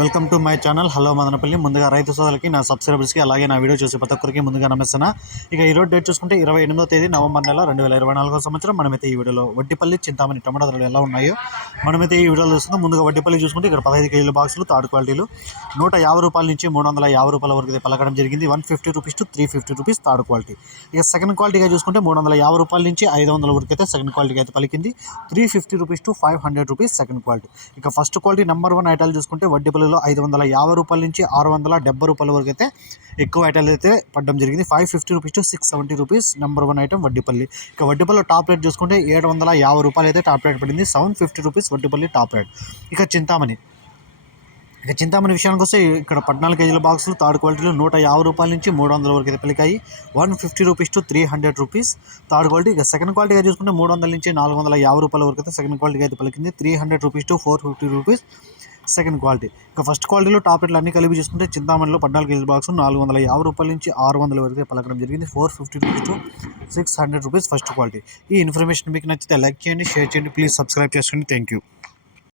Welcome to my channel. Hello Madanapalle. ముందుగా రైతు సోదరులకి నా సబ్స్క్రైబర్స్కి అలాగే నా వీడియో చూసే ప్రతి ఒక్కరికి ముందుగా నమస్తున్నా ఇక ఈరోజు డేట్ చూసుకుంటే ఇరవై ఎనిమిదో తేదీ నవంబర్ నెల రెండు వేల ఇరవై నాలుగో సంవత్సరం. మనమైతే ఈ వీడియోలో వడ్డీపల్లి చింతామణి టమాటా ధరలు ఎలా ఉన్నాయో మనమైతే ఈ వీడియోలో చూస్తున్నాం ముందుగా వడ్డీపల్లి చూసుకుంటే ఇక్కడ పదహైదు కేజీల బాక్సులు థర్డ్ క్వాలిటీలు. నూట యాభై రూపాయల నుంచి మూడు వందల యాభై రూపాయల వరకు అయితే పలకడం జరిగింది. One fifty rupees to three fifty rupees third quality. ఇక సెకండ్ క్వాలిటీగా చూసుకుంటే మూడు వందల యాభై రూపాయల నుంచి ఐదు వందల వరకు అయితే సెకండ్ క్వాలిటీకి అయితే పలికింది. Three fifty rupees to five hundred rupees second quality. ఇక ఫస్ట్ క్వాలిటీ నెంబర్ వన్ ఐటాలు చూసుకుంటే రూపాయలలో ఐదు వందల యాభై రూపాయల నుంచి ఆరు వందల డెబ్బై రూపాయల వరకు అయితే ఎక్కువ ఐటాలు అయితే పడడం జరిగింది. Five fifty rupees to six seventy rupees number one item Vaddipalli. ఇక వడ్డీపల్లి టాప్ రేట్ చూసుకుంటే ఏడు వందల యాభై రూపాయలు అయితే టాప్ రేట్ పడింది. Seven fifty rupees Vaddipalli top rate ఇక చింతామణి. ఇక చింతామణి విషయానికి వస్తే ఇక్కడ పద్నాలుగు కేజీల బాక్సులు థర్డ్ క్వాలిటీలో నూట యాభై రూపాయల నుంచి మూడు వందల వరకు అయితే పలికాయి. One fifty rupees to three hundred rupees third quality. ఇక సెకండ్ క్వాలిటీగా చూసుకుంటే మూడు వందల నుంచి నాలుగు వందల యాభై రూపాయల వరకు అయితే సెకండ్ క్వాలిటీగా అయితే పలికింది. Three hundred rupees to four fifty rupees second quality. ఇక ఫస్ట్ క్వాలిటీలో టాప్ అన్ని కలిపి చూసుకుంటే చింతామణిలో పద్నాలుగు కేజీల బాక్స్ నాలుగు వందల యాభై రూపాయల నుంచి ఆరు వందల వరకు పలకడం జరిగింది. Four fifty rupees to six hundred rupees first quality. ఈ ఇన్ఫర్మేషన్ మీకు నచ్చితే లైక్ చేయండి షేర్ చేయండి ప్లీజ్ సబ్స్క్రైబ్ చేసుకోండి. Thank you.